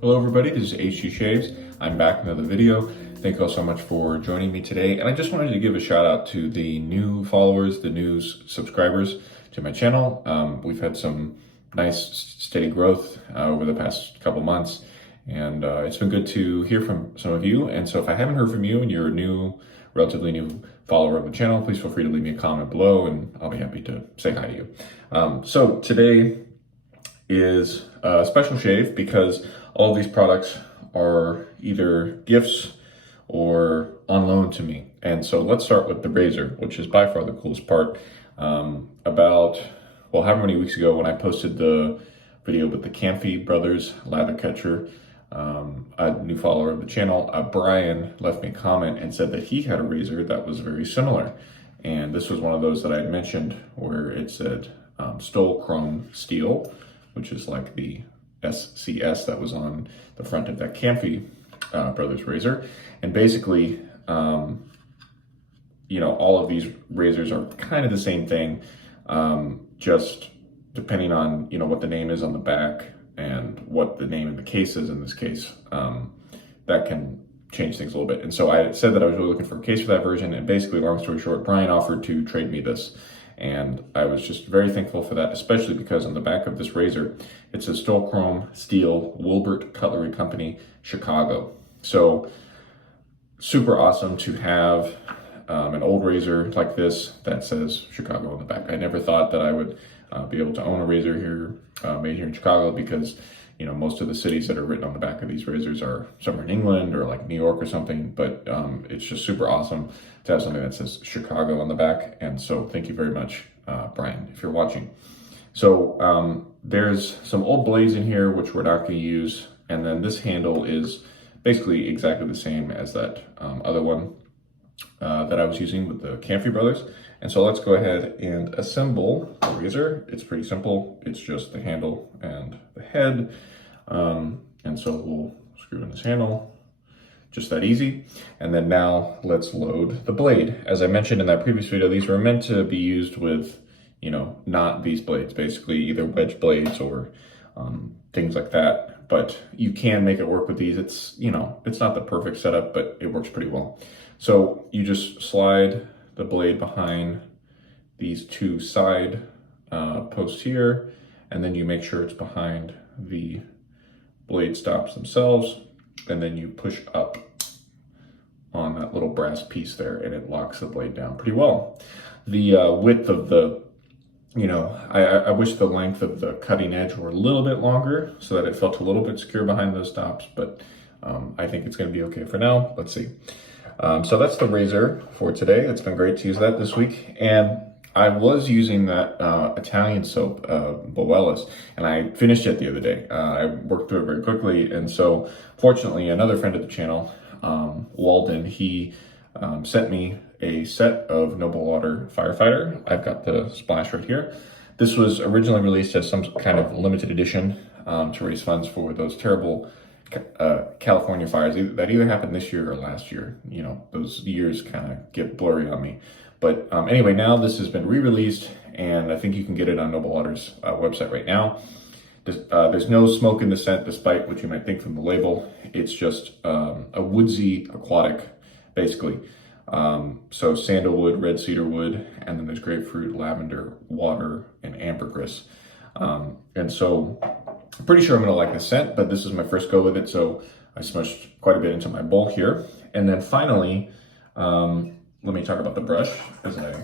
Hello everybody, this is HG Shaves. I'm back with another video. Thank you all so much for joining me today. And I just wanted to give a shout out to the new followers, the new subscribers to my channel. We've had some nice steady growth over the past couple months. And it's been good to hear from some of you. And so if I haven't heard from you and you're a new, relatively new follower of the channel, please feel free to leave me a comment below and I'll be happy to say hi to you. So today is a special shave because all of these products are either gifts or on loan to me. And so let's start with the razor, which is by far the coolest part. However many weeks ago when I posted the video with the Camfi brothers lather catcher, a new follower of the channel, Brian, left me a comment and said that he had a razor that was very similar. And this was one of those that I had mentioned where it said Stoll chrome steel, which is like the SCS that was on the front of that Camfi brothers razor. And basically, all of these razors are kind of the same thing, just depending on, what the name is on the back and what the name in the case is in this case, that can change things a little bit. And so I said that I was really looking for a case for that version. And basically, long story short, Brian offered to trade me this. And I was just very thankful for that, especially because on the back of this razor, it says Stoll Chrome Steel, Wilbert Cutlery Company, Chicago. So super awesome to have an old razor like this that says Chicago on the back. I never thought that I would be able to own a razor here, made here in Chicago, because most of the cities that are written on the back of these razors are somewhere in England or like New York or something, but it's just super awesome to have something that says Chicago on the back. And so thank you very much, Brian, if you're watching. So there's some old blades in here, which we're not going to use. And then this handle is basically exactly the same as that other one that I was using with the Camfi brothers. And so let's go ahead and assemble the razor. It's pretty simple. It's just the handle and the head. And so we'll screw in this handle, just that easy. And then now let's load the blade. As I mentioned in that previous video, these were meant to be used with, not these blades, basically either wedge blades or things like that. But you can make it work with these. It's, it's not the perfect setup, but it works pretty well. So you just slide the blade behind these two side posts here, and then you make sure it's behind the blade stops themselves, and then you push up on that little brass piece there, and it locks the blade down pretty well. The width of the, I wish the length of the cutting edge were a little bit longer so that it felt a little bit secure behind those stops, but I think it's going to be okay for now. Let's see. So that's the razor for today. It's been great to use that this week. And I was using that Italian soap, Boellis, and I finished it the other day. I worked through it very quickly. And so fortunately, another friend of the channel, Walden, he sent me a set of Noble Otter Firefighter. I've got the splash right here. This was originally released as some kind of limited edition to raise funds for those terrible California fires that either happened this year or last year. Those years kind of get blurry on me. But anyway, now this has been re-released, and I think you can get it on Noble Otter's website right now. There's no smoke in the scent, despite what you might think from the label. It's just a woodsy aquatic, basically. So sandalwood, red cedar wood, and then there's grapefruit, lavender, water, and ambergris. And so I'm pretty sure I'm gonna like the scent, but this is my first go with it, so I smushed quite a bit into my bowl here. And then finally, let me talk about the brush as I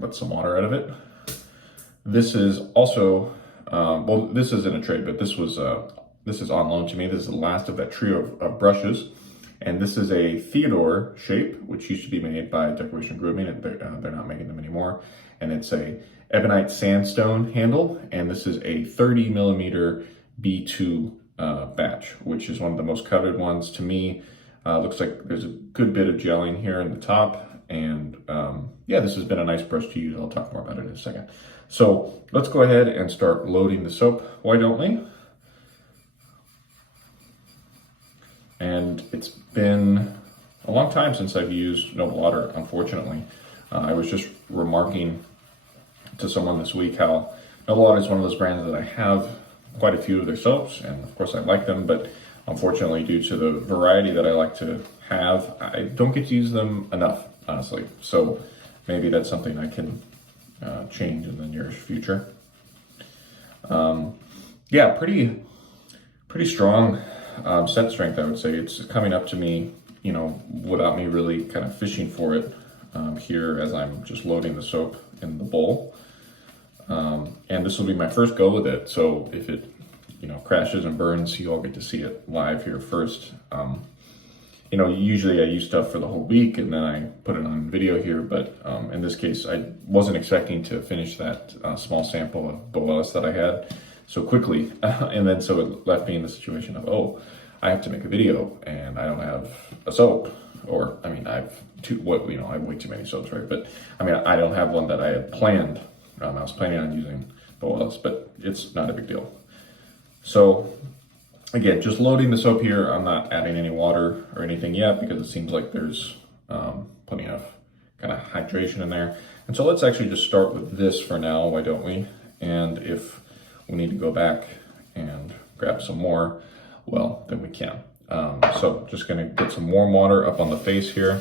let some water out of it. This is also, this is in a trade, but this is on loan to me. This is the last of that trio of brushes. And this is a Theodore shape, which used to be made by Decoration Grooming, and they're not making them anymore. And it's a Ebonite Sandstone handle, and this is a 30 millimeter B2 batch, which is one of the most coveted ones to me. Looks like there's a good bit of gelling here in the top, and yeah, this has been a nice brush to use. I'll talk more about it in a second. So let's go ahead and start loading the soap. Why don't we? And it's been a long time since I've used Noble Otter, unfortunately. I was just remarking to someone this week how Noble Otter is one of those brands that I have quite a few of their soaps, and of course I like them, but unfortunately, due to the variety that I like to have, I don't get to use them enough, honestly. So maybe that's something I can change in the near future. Yeah, pretty strong set strength, I would say. It's coming up to me, you know, without me really kind of fishing for it here as I'm just loading the soap in the bowl. And this will be my first go with it. So if it, you know, crashes and burns, you all get to see it live here first. You know, usually I use stuff for the whole week and then I put it on video here, but in this case, I wasn't expecting to finish that small sample of Boellis that I had so quickly. And then so it left me in the situation of, oh, I have to make a video and I don't have a soap. Or, I mean, I have way too many soaps, right? But I mean, I don't have one that I had planned. I was planning on using Boellis, but it's not a big deal. So again, just loading the soap here. I'm not adding any water or anything yet because it seems like there's plenty of kind of hydration in there. And so let's actually just start with this for now, why don't we? And if we need to go back and grab some more, well, then we can. So just gonna get some warm water up on the face here.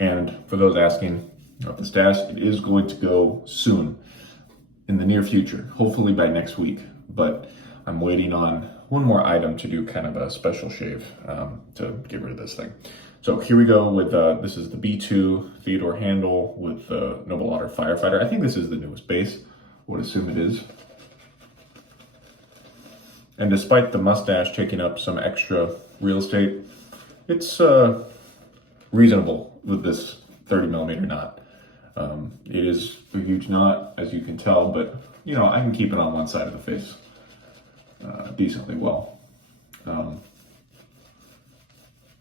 And for those asking about the stash, it is going to go soon, in the near future, hopefully by next week. But I'm waiting on one more item to do kind of a special shave to get rid of this thing. So here we go with, this is the B2 Theodore handle with the Noble Otter Firefighter. I think this is the newest base, would assume it is. And despite the mustache taking up some extra real estate, it's reasonable with this 30mm knot. It is a huge knot, as you can tell, but you know, I can keep it on one side of the face decently well.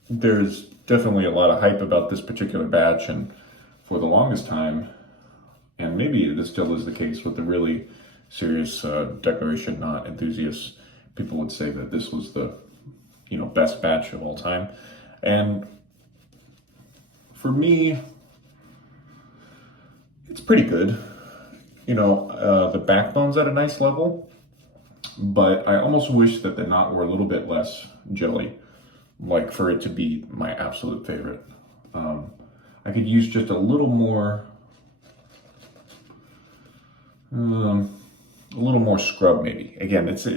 There's definitely a lot of hype about this particular batch, and for the longest time, and maybe this still is the case with the really serious declaration knot enthusiasts, people would say that this was the, you know, best batch of all time. And for me, it's pretty good. You know, the backbone's at a nice level, but I almost wish that the knot were a little bit less jelly, like for it to be my absolute favorite. I could use just a little more scrub maybe. Again, it's a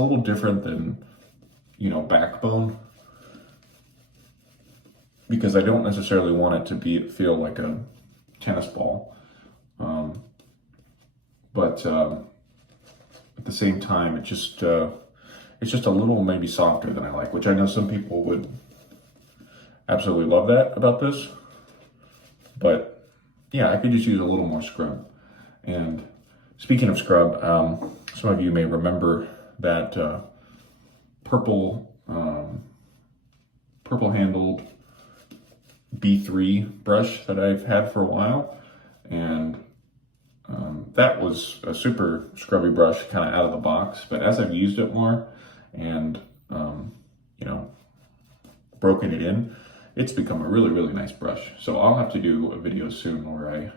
little different than, you know, backbone, because I don't necessarily want it to feel like a tennis ball. But at the same time, it's just a little maybe softer than I like, which I know some people would absolutely love that about this. But yeah, I could just use a little more scrub. And speaking of scrub, some of you may remember that purple handled B3 brush that I've had for a while, and that was a super scrubby brush kind of out of the box. But as I've used it more and you know, broken it in, it's become a really, really nice brush. So I'll have to do a video soon where I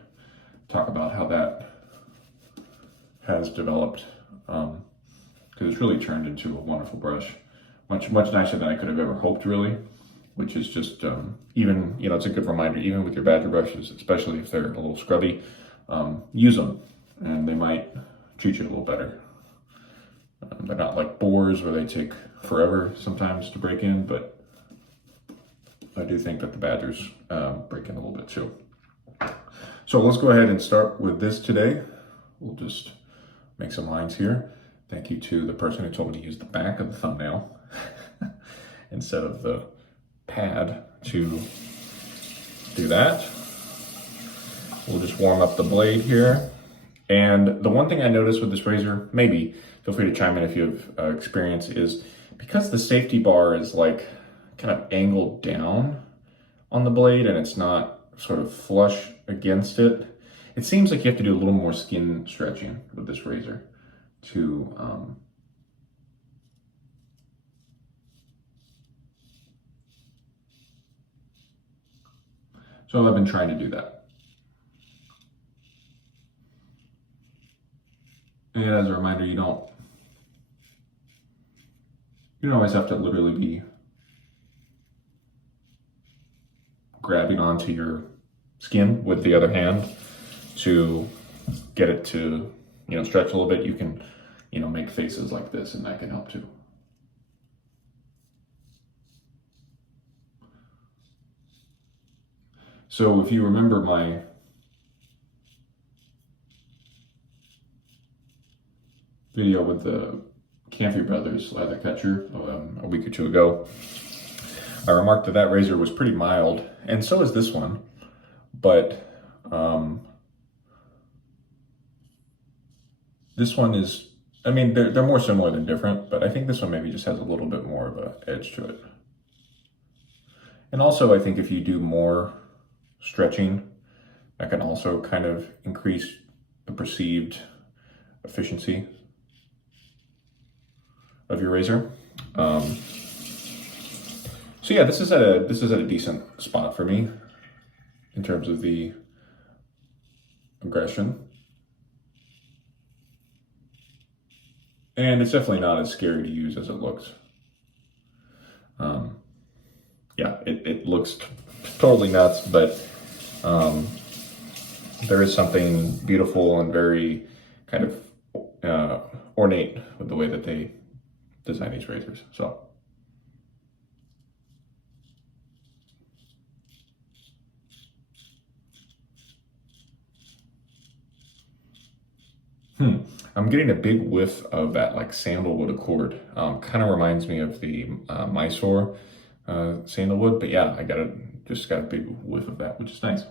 talk about how that has developed, because it's really turned into a wonderful brush, much nicer than I could have ever hoped, really. Which is just even, you know, it's a good reminder, even with your badger brushes, especially if they're a little scrubby, use them and they might treat you a little better. They're not like boars where they take forever sometimes to break in, but I do think that the badgers break in a little bit too. So let's go ahead and start with this today. We'll just make some lines here. Thank you to the person who told me to use the back of the thumbnail instead of the pad to do that. We'll just warm up the blade here. And the one thing I noticed with this razor, maybe feel free to chime in if you have experience, is because the safety bar is like kind of angled down on the blade and it's not sort of flush against it, it seems like you have to do a little more skin stretching with this razor to so I've been trying to do that. And as a reminder, you don't You don't always have to literally be grabbing onto your skin with the other hand to get it to, stretch a little bit. You can, make faces like this, and that can help too. So if you remember my video with the Canfey Brothers lather catcher a week or two ago, I remarked that that razor was pretty mild, and so is this one, but this one is, I mean, they're more similar than different, but I think this one maybe just has a little bit more of an edge to it. And also, I think if you do more stretching, that can also kind of increase the perceived efficiency of your razor. So yeah, this is at a decent spot for me in terms of the aggression. And it's definitely not as scary to use as it looks. Yeah, it looks totally nuts, but there is something beautiful and very kind of ornate with the way that they design these razors. So. I'm getting a big whiff of that like sandalwood accord. Kind of reminds me of the Mysore sandalwood, but yeah, just got a big whiff of that, which is nice.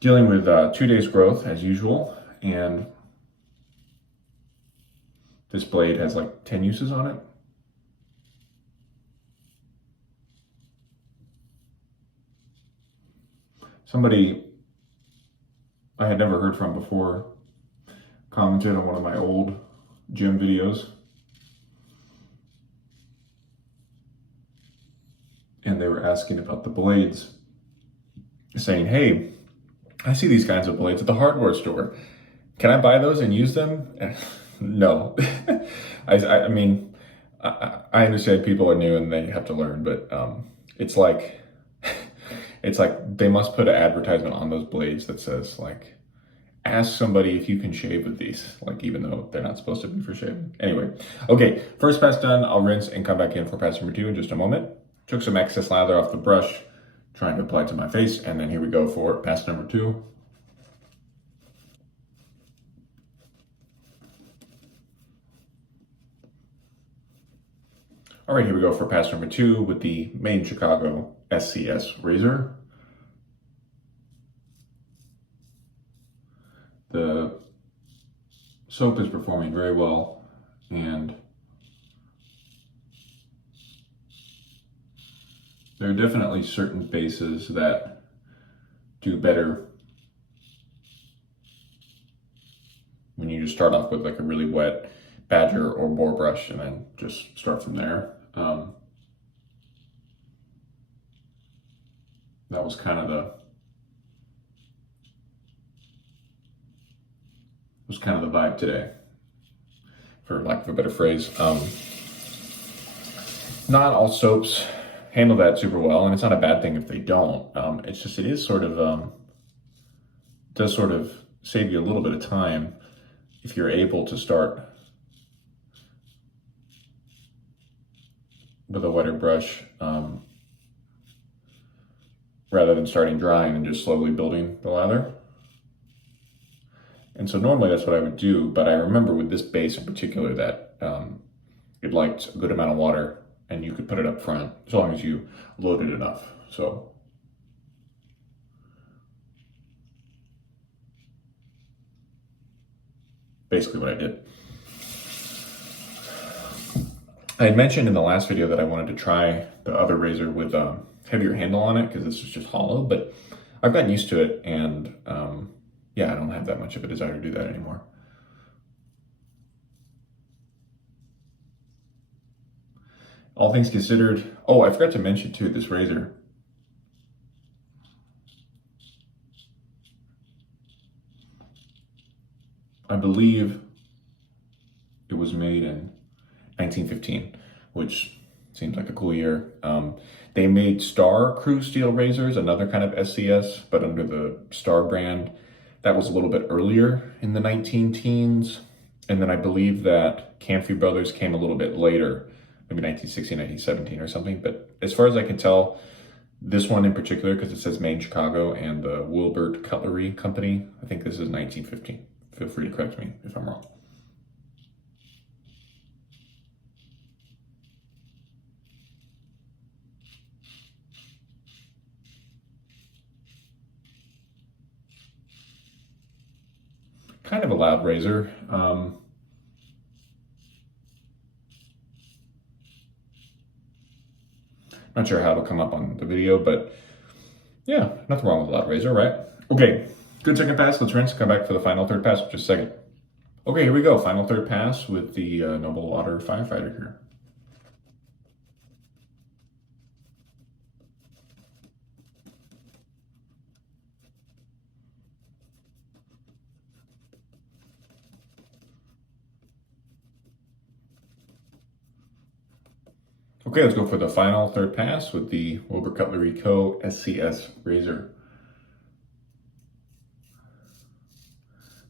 Dealing with 2 days growth as usual, and this blade has like 10 uses on it. Somebody I had never heard from before commented on one of my old gym videos, and they were asking about the blades, saying, hey, I see these kinds of blades at the hardware store. Can I buy those and use them? No. I mean, I understand people are new and they have to learn, but it's like they must put an advertisement on those blades that says like, ask somebody if you can shave with these, like even though they're not supposed to be for shaving. Anyway, okay, first pass done. I'll rinse and come back in for pass number 2 in just a moment. Took some excess lather off the brush, trying to apply it to my face, and then here we go for pass number 2. All right, here we go for pass number 2 with the Made in Chicago SCS razor. The soap is performing very well, and there are definitely certain bases that do better when you just start off with like a really wet badger or boar brush and then just start from there. That was kind of the vibe today, for lack of a better phrase. Not all soaps handle that super well, and it's not a bad thing if they don't. It's just, it is sort of, does sort of save you a little bit of time if you're able to start with a wetter brush, rather than starting drying and just slowly building the lather. And so normally that's what I would do, but I remember with this base in particular that it liked a good amount of water, and you could put it up front as long as you loaded enough. So basically what I did. I had mentioned in the last video that I wanted to try the other razor with a heavier handle on it because this is just hollow, but I've gotten used to it, and yeah, I don't have that much of a desire to do that anymore. All things considered, oh, I forgot to mention too, this razor I believe it was made in 1915, which seems like a cool year. They made Star Crew steel razors, another kind of SCS, but under the Star brand. That was a little bit earlier in the 19 teens. And then I believe that Canfey Brothers came a little bit later, maybe 1916, 1917 or something. But as far as I can tell, this one in particular, because it says made in Chicago, and the Wilbert Cutlery Company, I think this is 1915. Feel free to correct me if I'm wrong. Kind of a loud razor. Not sure how it'll come up on the video, but yeah, nothing wrong with a loud razor, right? Okay, good second pass. Let's rinse, come back for the final third pass in just a second. Okay, here we go. Final third pass with the Noble Otter Firefighter here. Okay, let's go for the final third pass with the Wilbur Cutlery Co. SCS razor.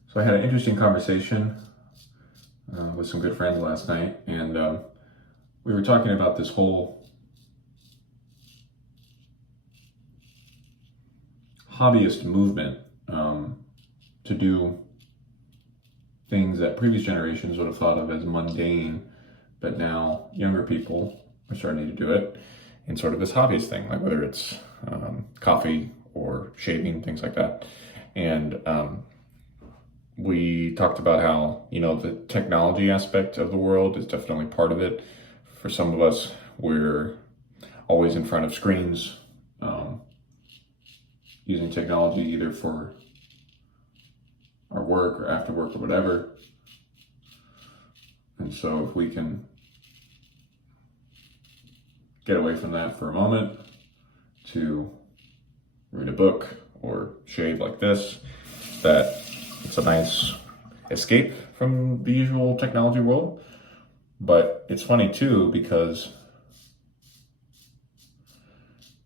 So I had an interesting conversation with some good friends last night, and we were talking about this whole hobbyist movement to do things that previous generations would have thought of as mundane, but now younger people are starting to do it in sort of this hobbyist thing, like whether it's coffee or shaving, things like that. And we talked about how, you know, the technology aspect of the world is definitely part of it. For some of us, we're always in front of screens, using technology either for our work or after work or whatever. And so if we can get away from that for a moment to read a book or shave like this, that it's a nice escape from the usual technology world. But it's funny too, because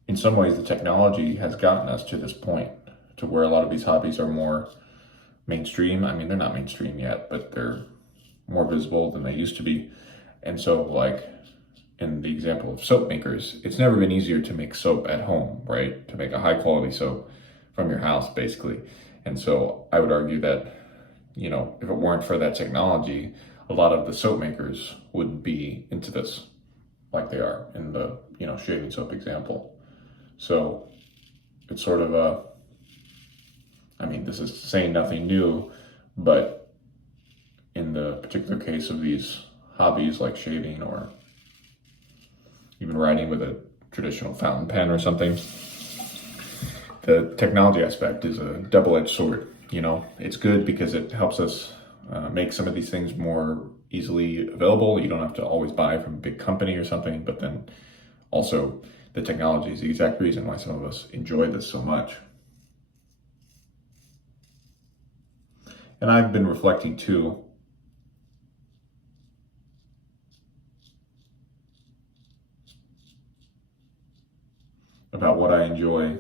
in some ways the technology has gotten us to this point to where a lot of these hobbies are more mainstream. I mean, they're not mainstream yet, but they're more visible than they used to be. And so, like in the example of soap makers, it's never been easier to make soap at home, right? To make a high quality soap from your house, basically. And so I would argue that, you know, if it weren't for that technology, a lot of the soap makers wouldn't be into this like they are in the, you know, shaving soap example. So it's sort of a, I mean, this is saying nothing new, but in the particular case of these hobbies like shaving or even writing with a traditional fountain pen or something, the technology aspect is a double-edged sword. You know, it's good because it helps us make some of these things more easily available. You don't have to always buy from a big company or something, but then also the technology is the exact reason why some of us enjoy this so much. And I've been reflecting too about what I enjoy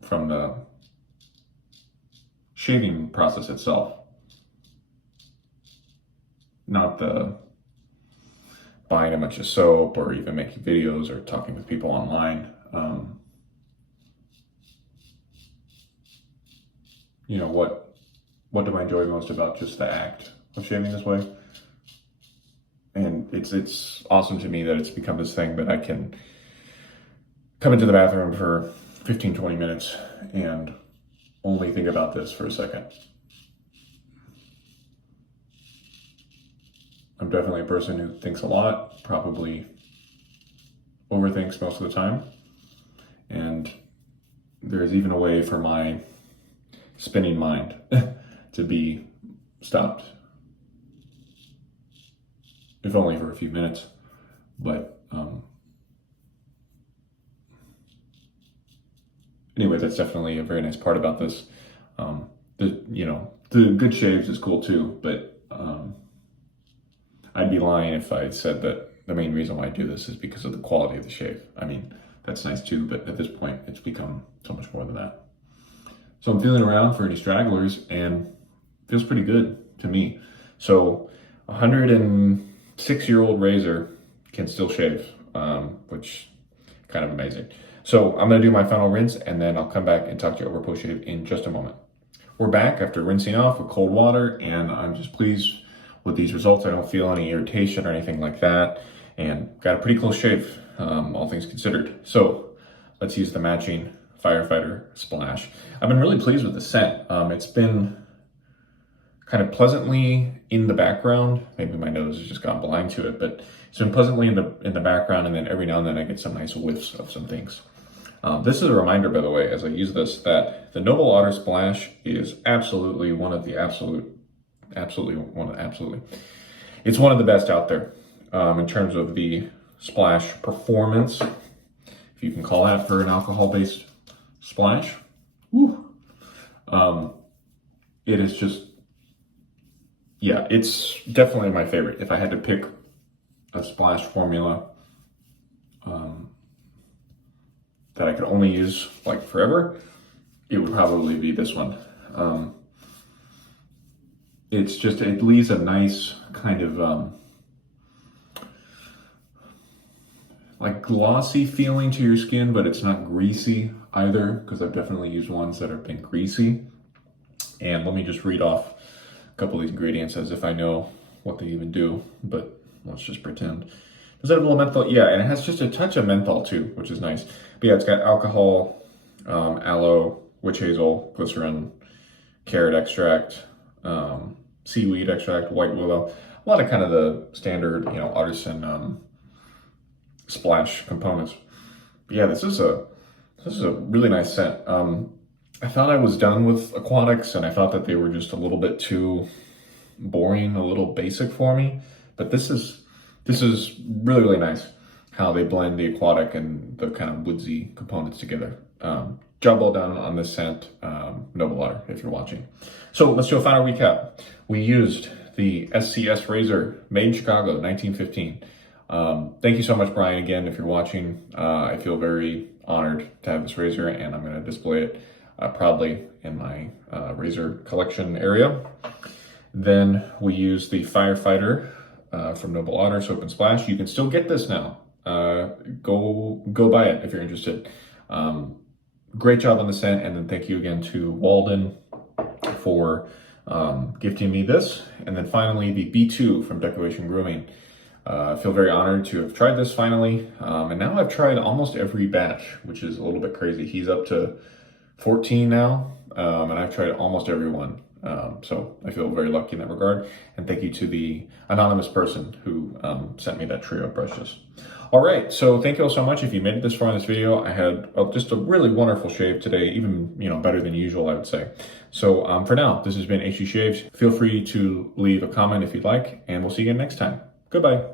from the shaving process itself. Not the buying a bunch of soap or even making videos or talking with people online. You know, what do I enjoy most about just the act of shaving this way? And it's awesome to me that it's become this thing that I can come into the bathroom for 15, 20 minutes and only think about this for a second. I'm definitely a person who thinks a lot, probably overthinks most of the time. And there's even a way for my spinning mind to be stopped, if only for a few minutes. But anyway, that's definitely a very nice part about this. the good shaves is cool too, but I'd be lying if I said that the main reason why I do this is because of the quality of the shave. I mean, that's nice too, but at this point, it's become so much more than that. So I'm feeling around for any stragglers, and feels pretty good to me. So 106-year-old razor can still shave, which kind of amazing. So I'm gonna do my final rinse, and then I'll come back and talk to you over post-shave in just a moment. We're back after rinsing off with cold water, and I'm just pleased with these results. I don't feel any irritation or anything like that, and got a pretty close shave, all things considered. So let's use the matching Firefighter splash. I've been really pleased with the scent. It's been kind of pleasantly in the background. Maybe my nose has just gone blind to it, but it's been pleasantly in the background, and then every now and then I get some nice whiffs of some things. This is a reminder, by the way, as I use this, that the Noble Otter Splash is absolutely it's one of the best out there in terms of the splash performance, if you can call that, for an alcohol-based splash. Woo. It is just, yeah, it's definitely my favorite. If I had to pick a splash formula that I could only use like forever, it would probably be this one. It's just, it leaves a nice kind of like glossy feeling to your skin, but it's not greasy either, because I've definitely used ones that have been greasy. And let me just read off a couple of these ingredients as if I know what they even do, but let's just pretend. Does it have a little menthol? Yeah, and it has just a touch of menthol too, which is nice. But yeah, it's got alcohol, aloe, witch hazel, glycerin, carrot extract, seaweed extract, white willow, a lot of kind of the standard, artisan splash components. But yeah, this is a really nice scent. I thought I was done with aquatics, and I thought that they were just a little bit too boring, a little basic for me. But this is really, really nice how they blend the aquatic and the kind of woodsy components together. Job well done on this scent, Noble Otter, if you're watching. So let's do a final recap. We used the SCS razor, made in Chicago, 1915. Thank you so much, Brian, again, if you're watching. I feel very honored to have this razor, and I'm going to display it proudly in my razor collection area. Then we use the Firefighter from Noble Otter Soap and Splash. You can still get this now. Go buy it if you're interested. Great job on the scent, and then thank you again to Walden for gifting me this. And then finally, the B2 from Decoration Grooming. I feel very honored to have tried this finally, and now I've tried almost every batch, which is a little bit crazy. He's up to 14 now, and I've tried almost every one. So I feel very lucky in that regard. And thank you to the anonymous person who sent me that trio of brushes. All right, so thank you all so much. If you made it this far in this video, I had just a really wonderful shave today, even better than usual, I would say. So for now, this has been HG Shaves. Feel free to leave a comment if you'd like, and we'll see you again next time. Goodbye.